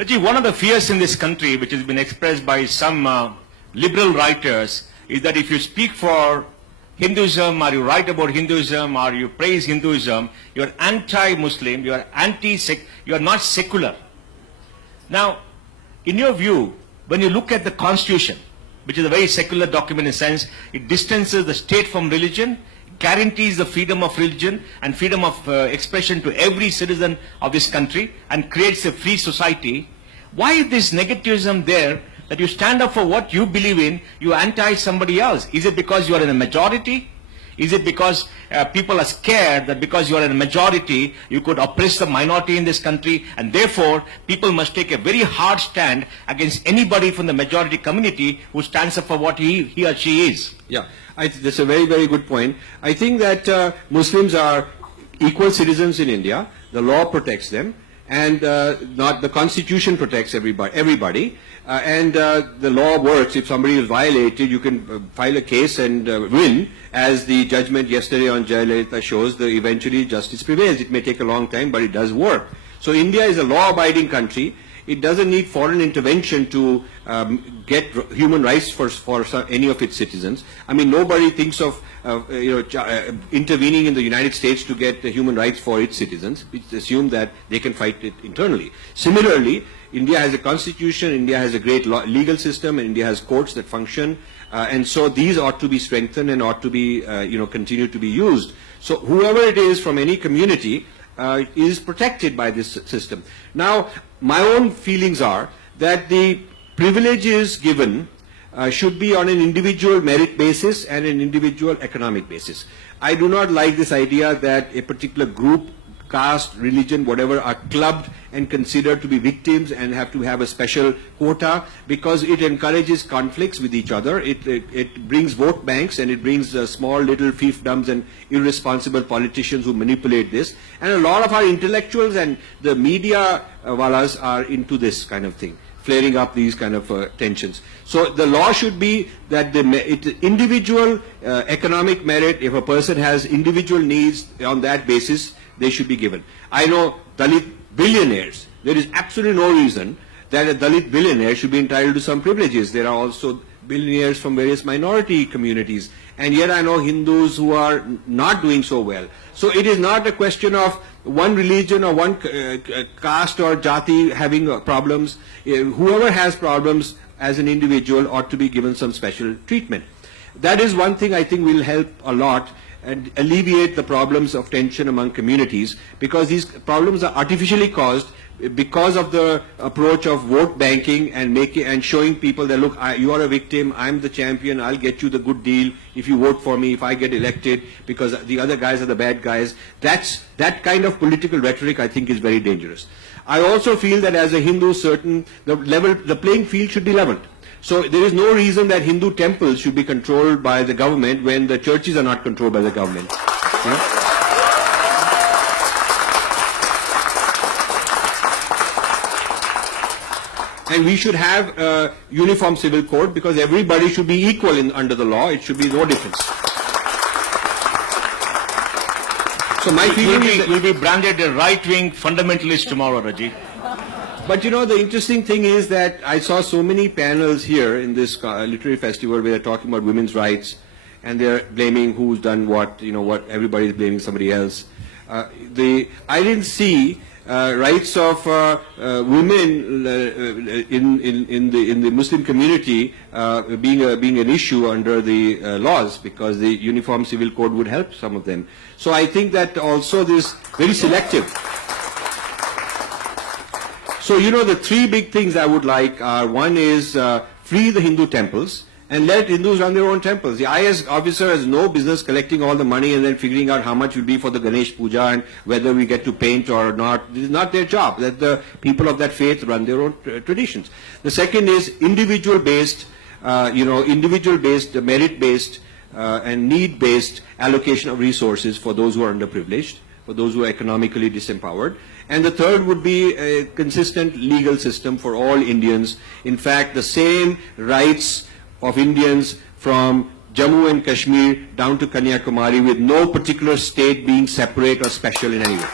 Rajiv, one of the fears in this country, which has been expressed by some liberal writers, is that if you speak for Hinduism, or you write about Hinduism, or you praise Hinduism, you're anti-Muslim, you're you're not secular. Now, in your view, when you look at the Constitution, which is a very secular document in a sense, it distances the state from religion, guarantees the freedom of religion and freedom of expression to every citizen of this country and creates a free society. Why is this negativism there that you stand up for what you believe in, you anti somebody else? Is it because you are in a majority? Is it because people are scared that because you are in a majority, you could oppress the minority in this country, and therefore people must take a very hard stand against anybody from the majority community who stands up for what he or she is? Yeah, that's a very, very good point. I think that Muslims are equal citizens in India. The law protects them, and not the Constitution protects everybody. The law works. If somebody is violated, you can file a case and win. As the judgment yesterday on Jayalalitha shows, eventually justice prevails. It may take a long time, but it does work. So India is a law-abiding country. It doesn't need foreign intervention to get human rights for any of its citizens. I mean, nobody thinks of intervening in the United States to get the human rights for its citizens. It's assumed that they can fight it internally. Similarly, India has a constitution, India has a great legal system, and India has courts that function, and so these ought to be strengthened and ought to be, continue to be used. So whoever it is from any community is protected by this system. Now, my own feelings are that the privileges given should be on an individual merit basis and an individual economic basis. I do not like this idea that a particular group, caste, religion, whatever, are clubbed and considered to be victims and have to have a special quota, because it encourages conflicts with each other. It brings vote banks, and it brings small little fiefdoms and irresponsible politicians who manipulate this. And a lot of our intellectuals and the media walas are into this kind of thing, flaring up these kind of tensions. So the law should be that the individual economic merit, if a person has individual needs on that basis, they should be given. I know Dalit billionaires. There is absolutely no reason that a Dalit billionaire should be entitled to some privileges. There are also billionaires from various minority communities. And yet I know Hindus who are not doing so well. So it is not a question of one religion or one caste or jati having problems. Whoever has problems as an individual ought to be given some special treatment. That is one thing I think will help a lot and alleviate the problems of tension among communities, because these problems are artificially caused because of the approach of vote banking and showing people that, look, you are a victim, I'm the champion, I'll get you the good deal if you vote for me, if I get elected, because the other guys are the bad guys. That kind of political rhetoric, I think, is very dangerous. I also feel that as a Hindu, the playing field should be leveled. So there is no reason that Hindu temples should be controlled by the government when the churches are not controlled by the government. Yeah? And we should have a uniform civil code, because everybody should be equal under the law. It should be no difference. So my feeling is that will be branded a right-wing fundamentalist tomorrow, Rajiv. But you know, the interesting thing is that I saw so many panels here in this literary festival where they're talking about women's rights, and they're blaming who's done what, what everybody's blaming somebody else. I didn't see rights of women in the Muslim community being an issue under the laws, because the Uniform Civil Code would help some of them. So I think that also this very selective. So, the three big things I would like are, one is free the Hindu temples and let Hindus run their own temples. The IS officer has no business collecting all the money and then figuring out how much will be for the Ganesh Puja and whether we get to paint or not. This is not their job. Let the people of that faith run their own traditions. The second is individual-based, merit-based and need-based allocation of resources for those who are underprivileged, for those who are economically disempowered. And the third would be a consistent legal system for all Indians. In fact, the same rights of Indians from Jammu and Kashmir down to Kanyakumari, with no particular state being separate or special in any way.